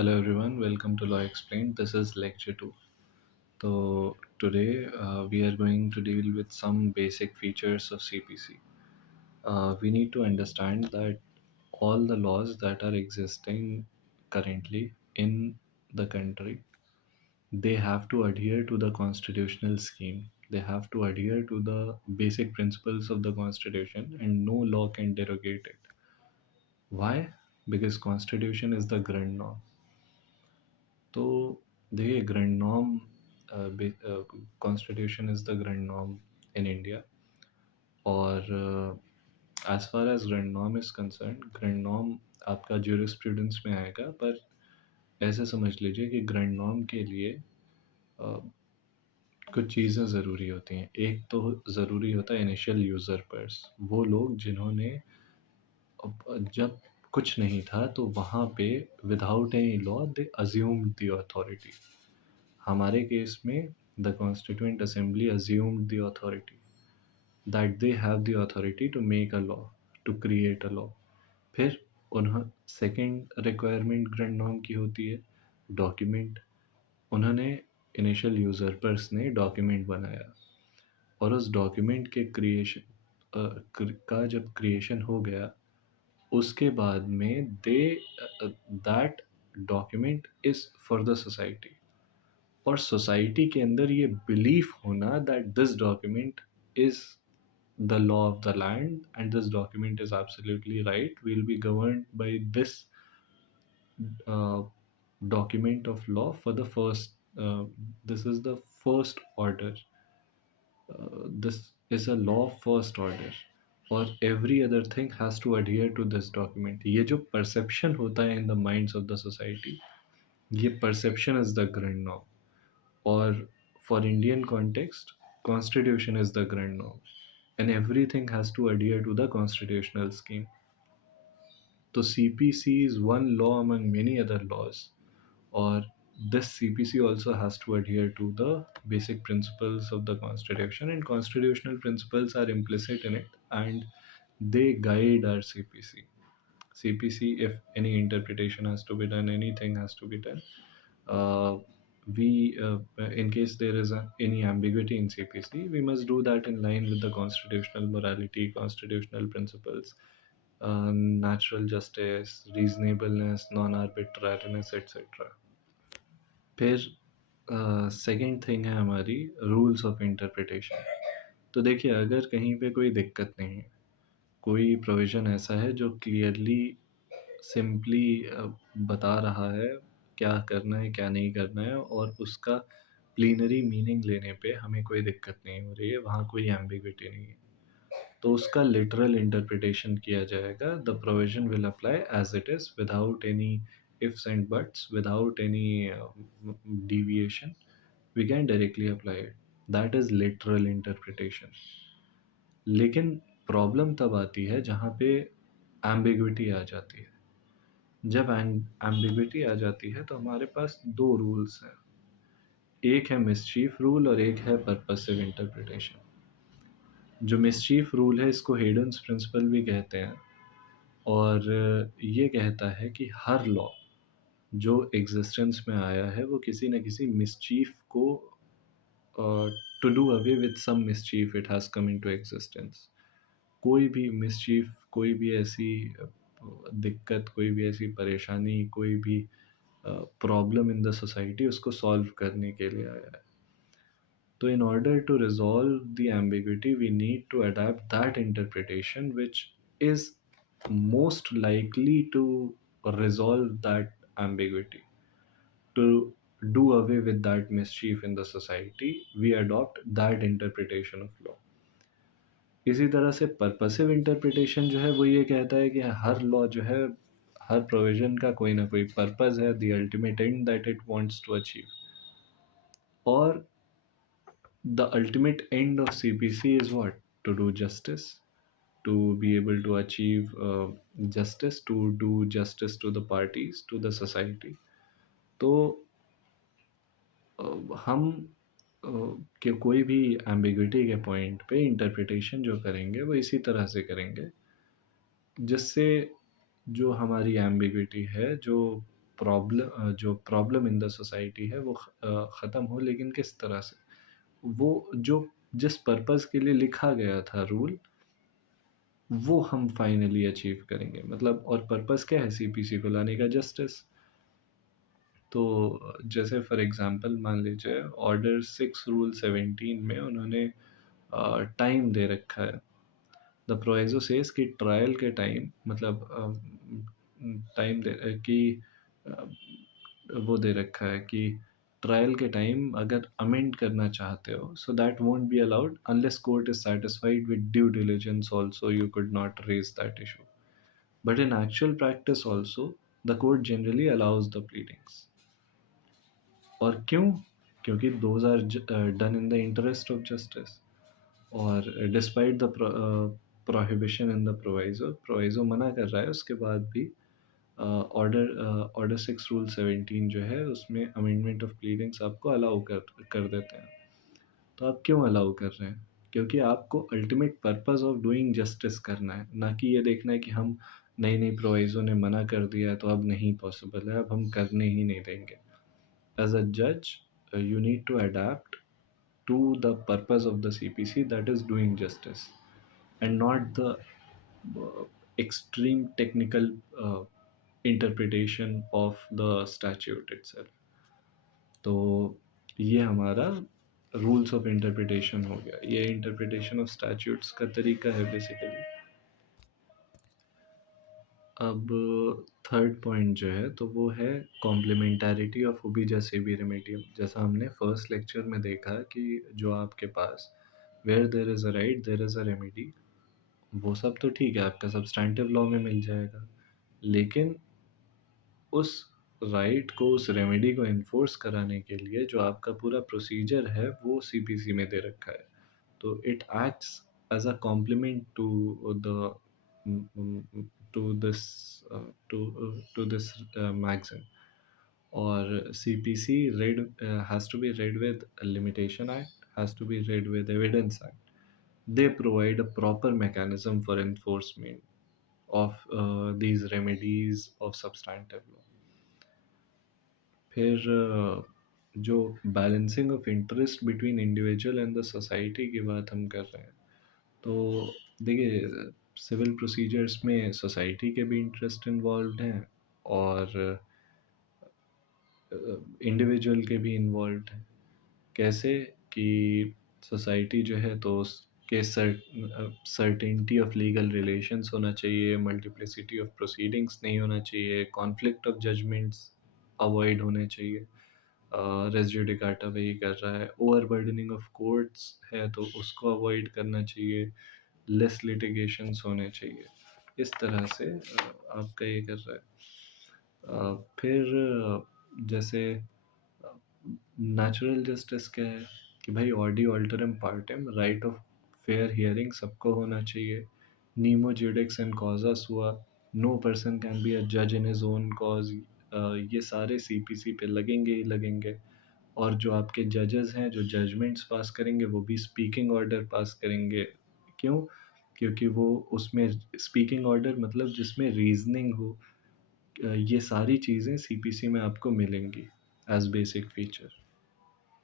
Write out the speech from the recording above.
Hello everyone, welcome to Law Explained. This is lecture 2. So today we are going to deal with some basic features of CPC. We need to understand that all the laws that are existing currently in the country, they have to adhere to the constitutional scheme. They have to adhere to the basic principles of the constitution and no law can derogate it. Why? Because constitution is the grand norm. तो देखिए grand norm constitution is the grand norm in India और as far as grand norm is concern grand norm आपका jurisprudence में आएगा पर ऐसे समझ लीजिए कि ग्रैंड नॉर्म के लिए कुछ चीज़ें ज़रूरी होती हैं। एक तो ज़रूरी होता है इनिशियल यूज़र पर्स, वो लोग जिन्होंने जब कुछ नहीं था तो वहाँ पे without any law they assumed the authority. हमारे केस में the constituent assembly assumed the authority that they have the authority to make a law, to create a law. फिर उन्हों सेकेंड रिक्वायरमेंट ग्रैंड नॉर्म की होती है document. उन्होंने initial user purse ने document बनाया और उस डॉक्यूमेंट के क्रिएशन का जब क्रिएशन हो गया उसके बाद में they that document is for the society और सोसाइटी के अंदर ये बिलीफ होना that this document is the law of the land and this document is absolutely right, we'll be governed by this uh, document of law for the first this is the first order, this is a law first order और every other thing has to adhere to this document। ये जो perception होता है in the minds of the society, ये perception is the grand norm or for Indian context constitution is the grand norm and everything has to adhere to the constitutional scheme। तो CPC is one law among many other laws or this CPC also has to adhere to the basic principles of the constitution and constitutional principles are implicit in it and they guide our CPC। CPC, if any interpretation has to be done, anything has to be done, uh, we in case there is any ambiguity in CPC, we must do that in line with the constitutional morality, constitutional principles, natural justice, reasonableness, non-arbitrariness, etc। फिर second thing है हमारी rules of interpretation. तो देखिए अगर कहीं पे कोई दिक्कत नहीं है, कोई प्रोविज़न ऐसा है जो क्लियरली सिंपली बता रहा है क्या करना है क्या नहीं करना है और उसका प्लीनरी मीनिंग लेने पे हमें कोई दिक्कत नहीं हो रही है, वहाँ कोई एम्बिग्विटी नहीं है, तो उसका लिटरल इंटरप्रिटेशन किया जाएगा। The provision will apply as it is without any ifs and buts, without any deviation, we can directly apply it, that is literal interpretation। लेकिन प्रॉब्लम तब आती है जहाँ पे एम्बिग्विटी आ जाती है। जब एम्बिग्विटी आ जाती है तो हमारे पास दो रूल्स हैं, एक है मिसचीफ रूल और एक है पर्पसिव इंटरप्रिटेशन। जो मिसचीफ रूल है इसको हेडन्स प्रिंसिपल भी कहते हैं और ये कहता है कि हर लॉ जो एग्जिस्टेंस में आया है वो किसी न किसी मिसचीफ को to do away with some mischief it has come into existence. कोई भी मिसचीफ, कोई भी ऐसी दिक्कत, कोई भी ऐसी परेशानी, कोई भी प्रॉब्लम इन द सोसाइटी उसको सॉल्व करने के लिए आया है। तो in order to resolve the ambiguity we need to adapt that interpretation which is most likely to resolve that ambiguity, to do away with that mischief in the society, we adopt that interpretation of law। इसी तरह से purposive interpretation जो है वो ये कहता है कि हर लॉ जो है, हर प्रोविजन का कोई ना कोई पर्पस है, the ultimate end that it wants to achieve, और the ultimate end of CPC is what? To do justice, to be able to achieve justice, to do justice to the parties, to the society। तो हम कि कोई भी ambiguity के point पे interpretation जो करेंगे वो इसी तरह से करेंगे जिससे जो हमारी एम्बिग्विटी है, जो जो प्रॉब्लम इन द सोसाइटी है वो ख़त्म हो, लेकिन किस तरह से? वो जो जिस पर्पज़ के लिए लिखा गया था रूल, वो हम फाइनली अचीव करेंगे। मतलब और पर्पज़ क्या है सीपीसी को लाने का? जस्टिस। तो जैसे फॉर एग्ज़ाम्पल मान लीजिए ऑर्डर 6 रूल 17 में उन्होंने टाइम दे रखा है। द प्रोविज़ो सेज़ कि ट्रायल के टाइम मतलब टाइम कि अ, वो दे रखा है कि ट्रायल के टाइम अगर अमेंड करना चाहते हो, so that won't be allowed unless court is satisfied with due diligence also you could not raise that issue. But in actual practice also the court generally allows the pleadings. और क्यों? क्योंकि those are done in the interest of justice. और despite the prohibition in the proviso, proviso मना कर रहा है उसके बाद भी ऑर्डर 6 रूल 17 जो है उसमें अमेंडमेंट ऑफ प्लीडिंग्स आपको अलाउ कर देते हैं। तो आप क्यों अलाउ कर रहे हैं? क्योंकि आपको ultimate purpose of doing justice करना है, ना कि ये देखना है कि हम नहीं प्रोविज़ो ने मना कर दिया है तो अब नहीं पॉसिबल है, अब हम करने ही नहीं देंगे। एज अ जज you need to adapt to the purpose of the CPC, that is doing justice, and not the extreme technical uh, interpretation of the statute itself. तो ये हमारा रूल्स ऑफ इंटरप्रिटेशन हो गया। ये इंटरप्रिटेशन ऑफ स्टैट्यूट्स का तरीका है basically. अब थर्ड पॉइंट जो है तो वो है कॉम्प्लीमेंटैरिटी ऑफ ओबिजस एबी रेमेडियम। जैसा हमने फर्स्ट लेक्चर में देखा कि जो आपके पास where there is a right there is a remedy, वो सब तो ठीक है, आपका सब्सटैंटिव लॉ में मिल जाएगा। लेकिन उस राइट को, उस रेमेडी को एनफोर्स कराने के लिए जो आपका पूरा प्रोसीजर है वो सीपीसी में दे रखा है। तो it acts as a complement the to this to this magazine. और CPC read has to be read with Limitation Act, has to be read with Evidence Act. They provide a proper mechanism for enforcement of these remedies of substantive law. फिर जो balancing of interest between individual and the society की बात हम कर रहे हैं, तो देखिए सिविल प्रोसीजर्स में सोसाइटी के भी इंटरेस्ट इन्वॉल्व हैं और इंडिविजुअल के भी इन्वॉल्व हैं। कैसे? कि सोसाइटी जो है तो उसके सर्टेनिटी ऑफ लीगल रिलेशंस होना चाहिए, मल्टीप्लिसिटी ऑफ प्रोसीडिंग्स नहीं होना चाहिए, कॉन्फ्लिक्ट ऑफ जजमेंट्स अवॉइड होने चाहिए। रेस जुडिकाटा वही कर रहा है। ओवर बर्डनिंग ऑफ कोर्ट्स है तो उसको अवॉइड करना चाहिए, लेस लिटिगेशंस होने चाहिए। इस तरह से आपका ये कर रहा है। फिर जैसे नेचुरल जस्टिस क्या है कि भाई audi alteram partem right of fair hearing सबको होना चाहिए। नीमो जुडिक्स एंड कॉजस हुआ, no person can be a जज इन हिज ओन कॉज। ये सारे सीपीसी पे लगेंगे ही लगेंगे। और जो आपके जजेस हैं जो जजमेंट्स पास करेंगे वो भी स्पीकिंग ऑर्डर पास करेंगे। क्यों? क्योंकि वो उसमें स्पीकिंग ऑर्डर मतलब जिसमें रीजनिंग हो। ये सारी चीज़ें सीपीसी में आपको मिलेंगी एज बेसिक फीचर।